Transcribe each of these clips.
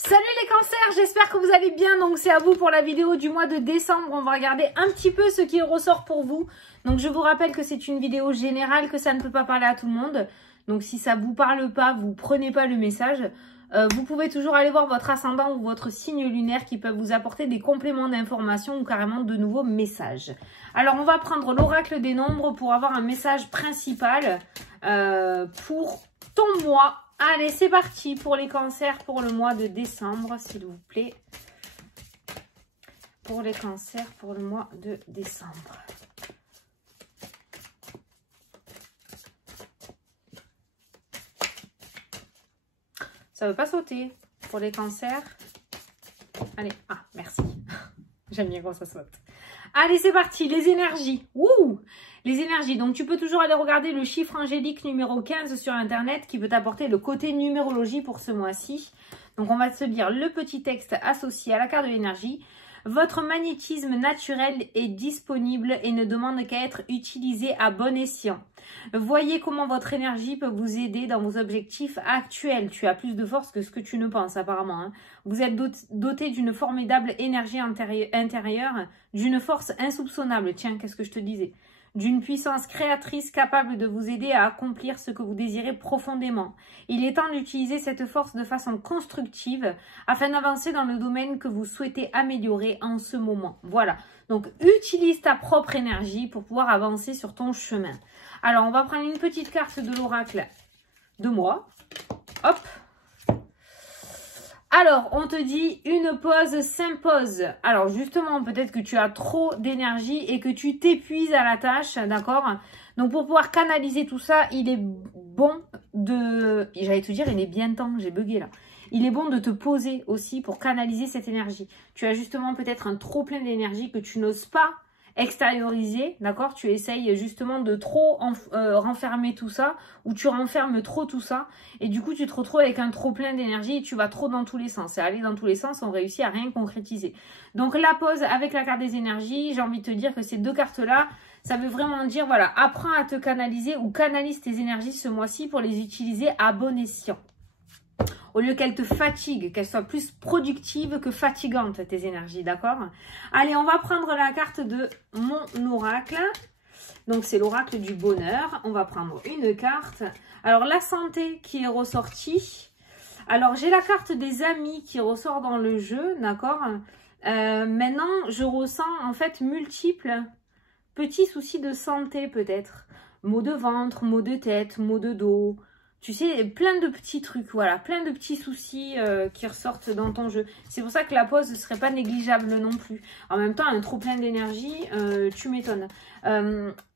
Salut les cancers, j'espère que vous allez bien. Donc c'est à vous pour la vidéo du mois de décembre. On va regarder un petit peu ce qui ressort pour vous. Donc je vous rappelle que c'est une vidéo générale, que ça ne peut pas parler à tout le monde. Donc si ça vous parle pas, vous prenez pas le message. Vous pouvez toujours aller voir votre ascendant ou votre signe lunaire qui peuvent vous apporter des compléments d'information ou carrément de nouveaux messages. Alors on va prendre l'oracle des nombres pour avoir un message principal pour ton mois. Allez, c'est parti pour les cancers pour le mois de décembre, s'il vous plaît. Pour les cancers pour le mois de décembre. Ça ne veut pas sauter pour les cancers. Allez, ah, merci. J'aime bien quand ça saute. Allez, c'est parti, les énergies. Wouh! Les énergies. Donc, tu peux toujours aller regarder le chiffre angélique numéro 15 sur Internet qui peut t'apporter le côté numérologie pour ce mois-ci. Donc, on va se lire le petit texte associé à la carte de l'énergie. Votre magnétisme naturel est disponible et ne demande qu'à être utilisé à bon escient. Voyez comment votre énergie peut vous aider dans vos objectifs actuels. Tu as plus de force que ce que tu ne penses apparemment. Hein. Vous êtes doté d'une formidable énergie intérieure, d'une force insoupçonnable. Tiens, qu'est-ce que je te disais? D'une puissance créatrice capable de vous aider à accomplir ce que vous désirez profondément. Il est temps d'utiliser cette force de façon constructive afin d'avancer dans le domaine que vous souhaitez améliorer en ce moment. Voilà, donc utilise ta propre énergie pour pouvoir avancer sur ton chemin. Alors, on va prendre une petite carte de l'oracle de moi. Hop. Alors, on te dit une pause s'impose. Alors, justement, peut-être que tu as trop d'énergie et que tu t'épuises à la tâche, d'accord? Donc, pour pouvoir canaliser tout ça, il est bon de... J'allais te dire, il est bien temps, j'ai bugué là. Il est bon de te poser aussi pour canaliser cette énergie. Tu as justement peut-être un trop plein d'énergie que tu n'oses pas extérioriser, d'accord? Tu essayes justement de trop renfermer tout ça, ou tu renfermes trop tout ça, et du coup tu te retrouves avec un trop plein d'énergie et tu vas trop dans tous les sens. Et aller dans tous les sens, on réussit à rien concrétiser. Donc la pause avec la carte des énergies, j'ai envie de te dire que ces deux cartes-là, ça veut vraiment dire, voilà, apprends à te canaliser ou canalise tes énergies ce mois-ci pour les utiliser à bon escient. Au lieu qu'elles te fatiguent, qu'elles soient plus productives que fatigantes, tes énergies, d'accord? Allez, on va prendre la carte de mon oracle. Donc, c'est l'oracle du bonheur. On va prendre une carte. Alors, la santé qui est ressortie. Alors, j'ai la carte des amis qui ressort dans le jeu, d'accord? Maintenant, je ressens en fait multiples petits soucis de santé peut-être. Maux de ventre, maux de tête, maux de dos. Tu sais, plein de petits trucs, voilà, plein de petits soucis qui ressortent dans ton jeu. C'est pour ça que la pause ne serait pas négligeable non plus. En même temps, un trop plein d'énergie, tu m'étonnes.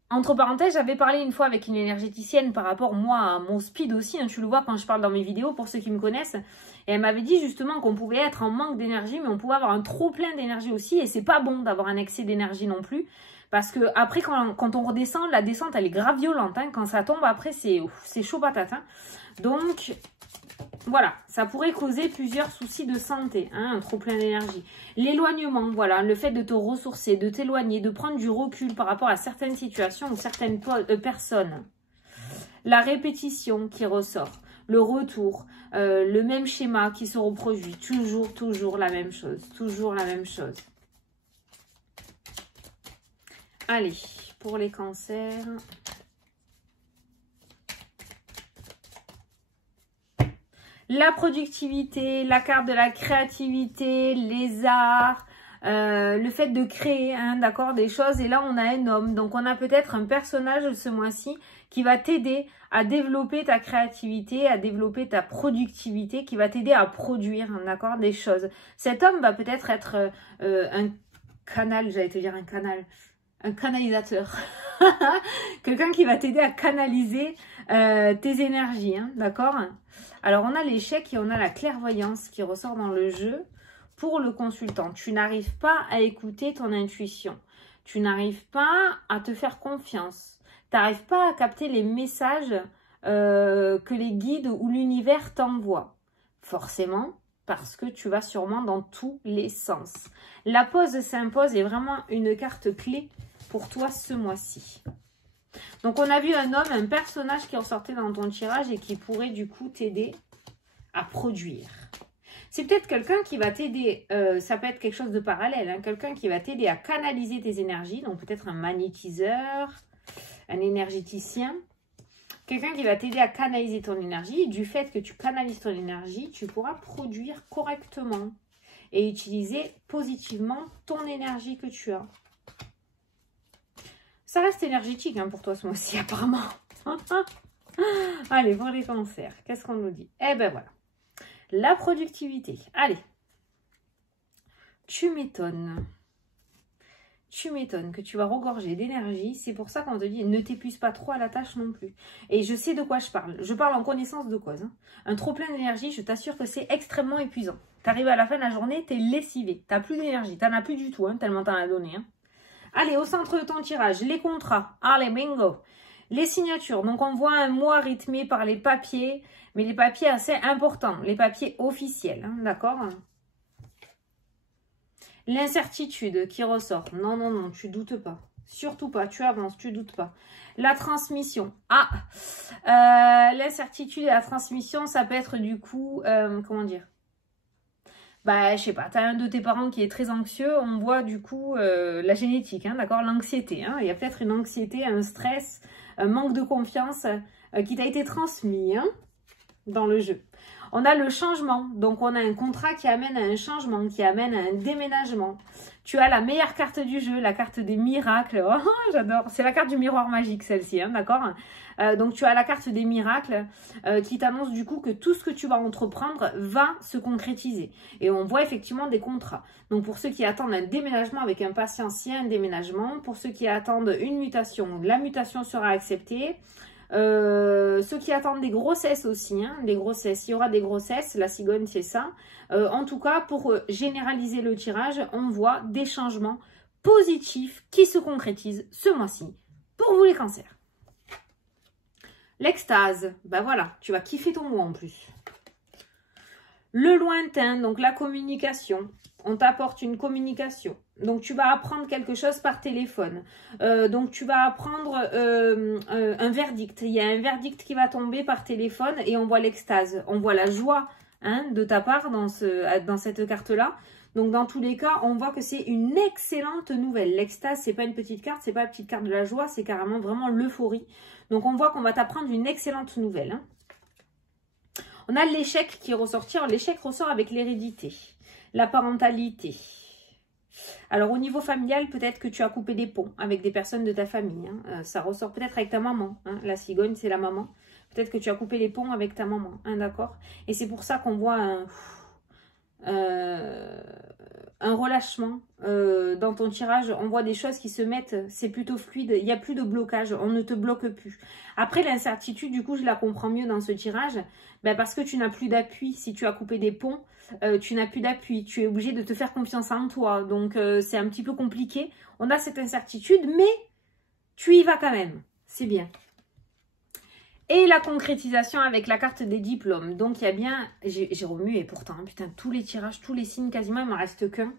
Entre parenthèses, j'avais parlé une fois avec une énergéticienne par rapport, moi, à mon speed aussi. Hein, tu le vois quand je parle dans mes vidéos, pour ceux qui me connaissent. Et elle m'avait dit justement qu'on pouvait être en manque d'énergie, mais on pouvait avoir un trop plein d'énergie aussi. Et c'est pas bon d'avoir un excès d'énergie non plus. Parce que après, quand on redescend, la descente, elle est grave violente. Hein. Quand ça tombe, après, c'est chaud patate. Hein. Donc, voilà, ça pourrait causer plusieurs soucis de santé, hein, un trop plein d'énergie. L'éloignement, voilà, le fait de te ressourcer, de t'éloigner, de prendre du recul par rapport à certaines situations ou certaines personnes. La répétition qui ressort, le retour, le même schéma qui se reproduit, toujours la même chose, toujours la même chose. Allez, pour les cancers. La productivité, la carte de la créativité, les arts, le fait de créer, hein, d'accord, des choses. Et là, on a un homme. Donc, on a peut-être un personnage ce mois-ci qui va t'aider à développer ta créativité, à développer ta productivité, qui va t'aider à produire, hein, d'accord, des choses. Cet homme va peut-être être un canal, j'allais te dire un canal. Un canalisateur. Quelqu'un qui va t'aider à canaliser tes énergies, hein, d'accord? Alors, on a l'échec et on a la clairvoyance qui ressort dans le jeu pour le consultant. Tu n'arrives pas à écouter ton intuition. Tu n'arrives pas à te faire confiance. Tu n'arrives pas à capter les messages que les guides ou l'univers t'envoient. Forcément, parce que tu vas sûrement dans tous les sens. La pause s'impose est vraiment une carte clé pour toi ce mois-ci. Donc, on a vu un homme, un personnage qui ressortait dans ton tirage et qui pourrait du coup t'aider à produire. C'est peut-être quelqu'un qui va t'aider, ça peut être quelque chose de parallèle, hein, quelqu'un qui va t'aider à canaliser tes énergies, donc peut-être un magnétiseur, un énergéticien, quelqu'un qui va t'aider à canaliser ton énergie. Du fait que tu canalises ton énergie, tu pourras produire correctement et utiliser positivement ton énergie que tu as. Ça reste énergétique hein, pour toi ce mois-ci apparemment. Allez, pour les cancers, qu'est-ce qu'on nous dit? Eh ben voilà. La productivité. Allez. Tu m'étonnes. Tu m'étonnes que tu vas regorger d'énergie. C'est pour ça qu'on te dit ne t'épuise pas trop à la tâche non plus. Et je sais de quoi je parle. Je parle en connaissance de cause. Hein. Un trop plein d'énergie, je t'assure que c'est extrêmement épuisant. Tu arrives à la fin de la journée, tu es lessivé. Tu n'as plus d'énergie. Tu n'en as plus du tout, hein, tellement tu en as donné. Hein. Allez, au centre de ton tirage, les contrats. Allez, bingo. Les signatures. Donc, on voit un mois rythmé par les papiers. Mais les papiers assez importants, les papiers officiels, hein, d'accord? L'incertitude qui ressort. Non, non, non, tu doutes pas. Surtout pas, tu avances, tu doutes pas. La transmission. Ah, l'incertitude et la transmission, ça peut être du coup, comment dire? Bah, je sais pas, tu as un de tes parents qui est très anxieux, on voit du coup la génétique, hein, d'accord? L'anxiété, hein? Il y a peut-être une anxiété, un stress, un manque de confiance qui t'a été transmis, hein? Dans le jeu. On a le changement, donc on a un contrat qui amène à un changement, qui amène à un déménagement. Tu as la meilleure carte du jeu, la carte des miracles. Oh, j'adore, c'est la carte du miroir magique celle-ci, hein, d'accord? Donc tu as la carte des miracles qui t'annonce du coup que tout ce que tu vas entreprendre va se concrétiser. Et on voit effectivement des contrats. Donc pour ceux qui attendent un déménagement avec impatience, il y a un déménagement. Pour ceux qui attendent une mutation, la mutation sera acceptée. Ceux qui attendent des grossesses aussi, hein, des grossesses, il y aura des grossesses, la cigogne c'est ça. En tout cas, pour généraliser le tirage, on voit des changements positifs qui se concrétisent ce mois-ci pour vous les cancers. L'extase, ben voilà, tu vas kiffer ton mois en plus. Le lointain, donc la communication. On t'apporte une communication. Donc, tu vas apprendre quelque chose par téléphone. Donc, tu vas apprendre un verdict. Il y a un verdict qui va tomber par téléphone et on voit l'extase. On voit la joie hein, de ta part dans cette carte-là. Donc, dans tous les cas, on voit que c'est une excellente nouvelle. L'extase, c'est pas une petite carte, c'est pas la petite carte de la joie, c'est carrément vraiment l'euphorie. Donc, on voit qu'on va t'apprendre une excellente nouvelle. Hein. On a l'échec qui ressort. L'échec ressort avec l'hérédité, la parentalité. Alors, au niveau familial, peut-être que tu as coupé des ponts avec des personnes de ta famille. Hein. Ça ressort peut-être avec ta maman. Hein. La cigogne, c'est la maman. Peut-être que tu as coupé les ponts avec ta maman. Hein, d'accord? Et c'est pour ça qu'on voit un relâchement dans ton tirage. On voit des choses qui se mettent, c'est plutôt fluide. Il n'y a plus de blocage, on ne te bloque plus. Après, l'incertitude, du coup, je la comprends mieux dans ce tirage. Ben, parce que tu n'as plus d'appui. Si tu as coupé des ponts, tu n'as plus d'appui. Tu es obligé de te faire confiance en toi. Donc, c'est un petit peu compliqué. On a cette incertitude, mais tu y vas quand même. C'est bien. Et la concrétisation avec la carte des diplômes. Donc, il y a bien... J'ai remué pourtant. Hein, putain, tous les tirages, tous les signes, quasiment, il ne m'en reste qu'un.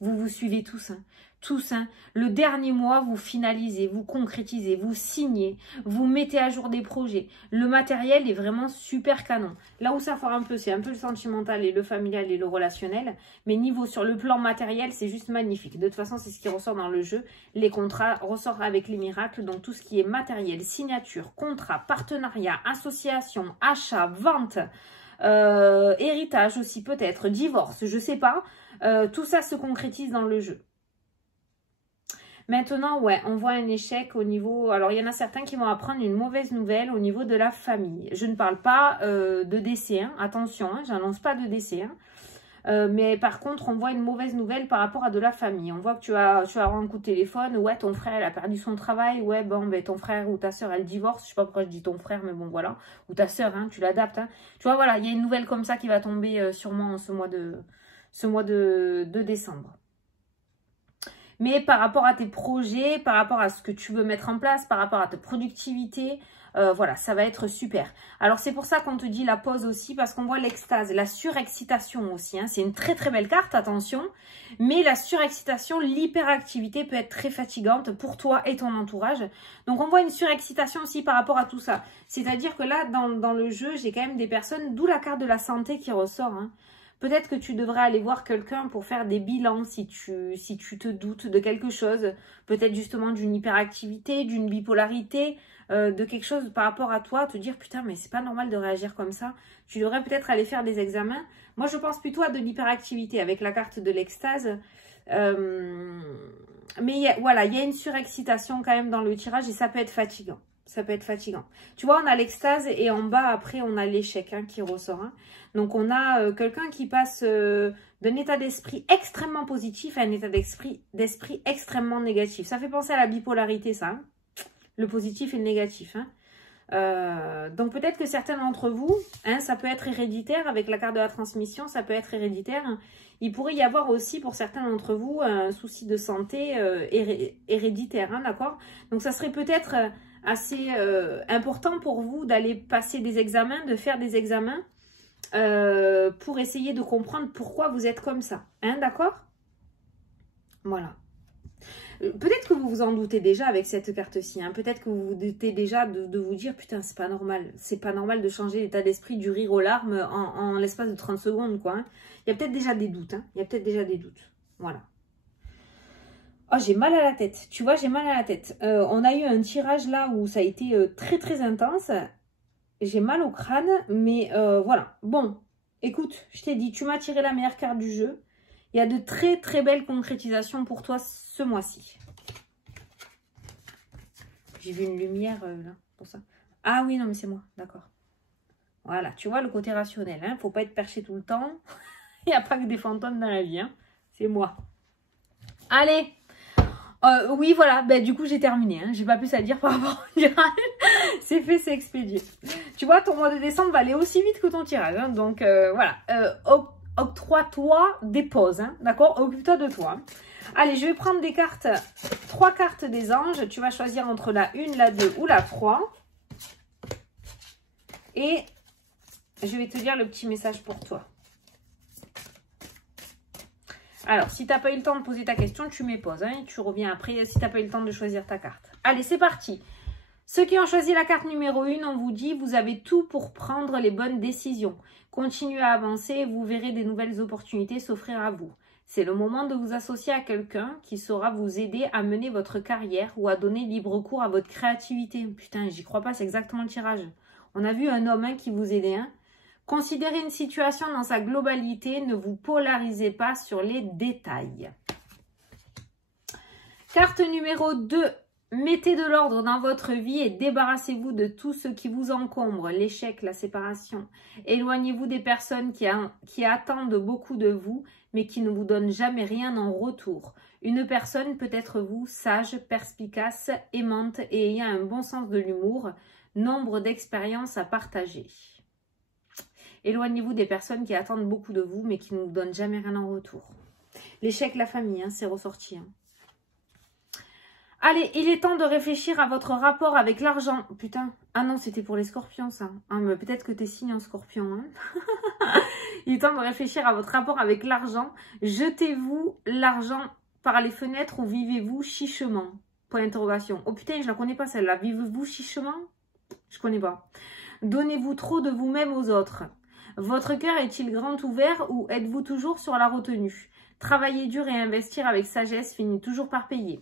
Vous suivez tous. Hein, tous. Hein. Le dernier mois, vous finalisez, vous concrétisez, vous signez, vous mettez à jour des projets. Le matériel est vraiment super canon. Là où ça foire un peu, c'est un peu le sentimental et le familial et le relationnel. Mais niveau sur le plan matériel, c'est juste magnifique. De toute façon, c'est ce qui ressort dans le jeu. Les contrats ressortent avec les miracles. Donc, tout ce qui est matériel, signature, contrat, partenariat, association, achat, vente, héritage aussi peut-être, divorce, je sais pas. Tout ça se concrétise dans le jeu. Maintenant, ouais, on voit un échec au niveau... Alors, il y en a certains qui vont apprendre une mauvaise nouvelle au niveau de la famille. Je ne parle pas de décès, hein. Attention, hein, j'annonce pas de décès. Hein. Mais par contre, on voit une mauvaise nouvelle par rapport à de la famille. On voit que tu as un coup de téléphone. Ouais, ton frère, elle a perdu son travail. Ouais, bon, ben, ton frère ou ta soeur, elle divorce. Je sais pas pourquoi je dis ton frère, mais bon, voilà. Ou ta soeur, hein, tu l'adaptes. Hein. Tu vois, voilà, il y a une nouvelle comme ça qui va tomber sûrement en ce mois de décembre. Mais par rapport à tes projets, par rapport à ce que tu veux mettre en place, par rapport à ta productivité, voilà, ça va être super. Alors, c'est pour ça qu'on te dit la pause aussi, parce qu'on voit l'extase, la surexcitation aussi. Hein. C'est une très très belle carte, attention. Mais la surexcitation, l'hyperactivité peut être très fatigante pour toi et ton entourage. Donc, on voit une surexcitation aussi par rapport à tout ça. C'est-à-dire que là, dans le jeu, j'ai quand même des personnes, d'où la carte de la santé qui ressort, hein. Peut-être que tu devrais aller voir quelqu'un pour faire des bilans si tu te doutes de quelque chose. Peut-être justement d'une hyperactivité, d'une bipolarité, de quelque chose par rapport à toi. Te dire, putain, mais c'est pas normal de réagir comme ça. Tu devrais peut-être aller faire des examens. Moi, je pense plutôt à de l'hyperactivité avec la carte de l'extase. Mais voilà, il y a une surexcitation quand même dans le tirage et ça peut être fatigant. Ça peut être fatigant. Tu vois, on a l'extase et en bas, après, on a l'échec qui ressort. Donc, on a quelqu'un qui passe d'un état d'esprit extrêmement positif à un état d'esprit extrêmement négatif. Ça fait penser à la bipolarité, ça. Le positif et le négatif. Donc, peut-être que certains d'entre vous, ça peut être héréditaire avec la carte de la transmission, ça peut être héréditaire. Il pourrait y avoir aussi, pour certains d'entre vous, un souci de santé héréditaire, d'accord? Donc, ça serait peut-être assez important pour vous d'aller passer des examens, de faire des examens pour essayer de comprendre pourquoi vous êtes comme ça. D'accord? Voilà. Peut-être que vous vous en doutez déjà avec cette carte-ci. Peut-être que vous vous doutez déjà de vous dire, putain, c'est pas normal. C'est pas normal de changer l'état d'esprit du rire aux larmes en l'espace de 30 secondes, quoi. Il y a peut-être déjà des doutes. Il y a peut-être déjà des doutes. Voilà. Oh, j'ai mal à la tête. Tu vois, j'ai mal à la tête. On a eu un tirage là où ça a été très très intense. J'ai mal au crâne, mais voilà. Bon, écoute, je t'ai dit, tu m'as tiré la meilleure carte du jeu. Il y a de très très belles concrétisations pour toi ce mois-ci. J'ai vu une lumière là, pour ça. Ah oui, non, mais c'est moi, d'accord. Voilà, tu vois le côté rationnel. Faut pas être perché tout le temps. Il n'y a pas que des fantômes dans la vie. C'est moi. Allez. Oui, voilà. Ben, du coup, j'ai terminé. J'ai pas plus à dire par rapport au tirage. C'est fait, c'est expédié. Tu vois, ton mois de décembre va aller aussi vite que ton tirage. Donc, voilà. Octroie-toi des pauses. D'accord? Occupe-toi de toi. Allez, je vais prendre des cartes. 3 cartes des anges. Tu vas choisir entre la 1, la 2 ou la 3. Et je vais te dire le petit message pour toi. Alors, si tu n'as pas eu le temps de poser ta question, tu mets pause. Tu reviens après si tu n'as pas eu le temps de choisir ta carte. Allez, c'est parti. Ceux qui ont choisi la carte numéro 1, on vous dit, vous avez tout pour prendre les bonnes décisions. Continuez à avancer et vous verrez des nouvelles opportunités s'offrir à vous. C'est le moment de vous associer à quelqu'un qui saura vous aider à mener votre carrière ou à donner libre cours à votre créativité. Putain, j'y crois pas, c'est exactement le tirage. On a vu un homme qui vous aidait. Considérez une situation dans sa globalité, ne vous polarisez pas sur les détails. Carte numéro 2. Mettez de l'ordre dans votre vie et débarrassez-vous de tout ce qui vous encombre, l'échec, la séparation. Éloignez-vous des personnes qui attendent beaucoup de vous, mais qui ne vous donnent jamais rien en retour. Une personne peut être vous, sage, perspicace, aimante et ayant un bon sens de l'humour, nombre d'expériences à partager. Éloignez-vous des personnes qui attendent beaucoup de vous, mais qui ne vous donnent jamais rien en retour. L'échec, la famille, c'est ressorti. Allez, il est temps de réfléchir à votre rapport avec l'argent. Putain, ah non, c'était pour les scorpions, ça. Mais peut-être que t'es signe en scorpion. Il est temps de réfléchir à votre rapport avec l'argent. Jetez-vous l'argent par les fenêtres ou vivez-vous chichement? Point d'interrogation. Oh putain, je la connais pas celle-là. Vivez-vous chichement? Je connais pas. Donnez-vous trop de vous-même aux autres. Votre cœur est-il grand ouvert ou êtes-vous toujours sur la retenue? Travailler dur et investir avec sagesse finit toujours par payer.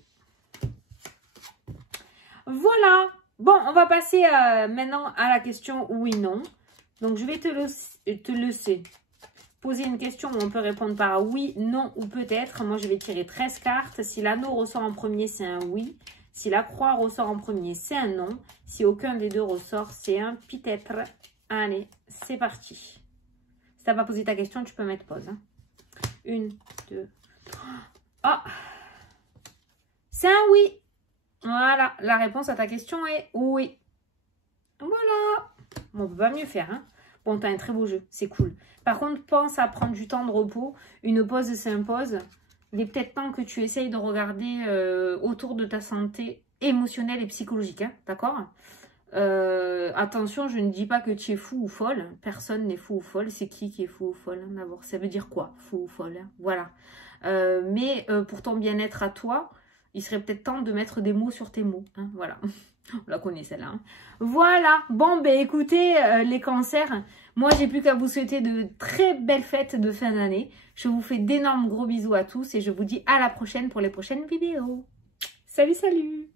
Voilà. Bon, on va passer maintenant à la question oui-non. Donc, je vais te laisser poser une question où on peut répondre par oui, non ou peut-être. Moi, je vais tirer 13 cartes. Si l'anneau ressort en premier, c'est un oui. Si la croix ressort en premier, c'est un non. Si aucun des deux ressort, c'est un peut-être. Allez, c'est parti. Si tu n'as pas posé ta question, tu peux mettre pause. 1, 2, 3. Oh, c'est un oui. Voilà, la réponse à ta question est oui. Voilà. Bon, on peut pas mieux faire. Bon, tu as un très beau jeu, c'est cool. Par contre, pense à prendre du temps de repos. Une pause s'impose. Il est peut-être temps que tu essayes de regarder autour de ta santé émotionnelle et psychologique. D'accord? Attention, je ne dis pas que tu es fou ou folle. Personne n'est fou ou folle. C'est qui est fou ou folle d'abord? Ça veut dire quoi, fou ou folle? Voilà. Mais pour ton bien-être à toi, il serait peut-être temps de mettre des mots sur tes mots. Voilà. On la connaît celle-là. Hein. Voilà. Bon, ben écoutez, les cancers, moi, j'ai plus qu'à vous souhaiter de très belles fêtes de fin d'année. Je vous fais d'énormes gros bisous à tous et je vous dis à la prochaine pour les prochaines vidéos. Salut, salut!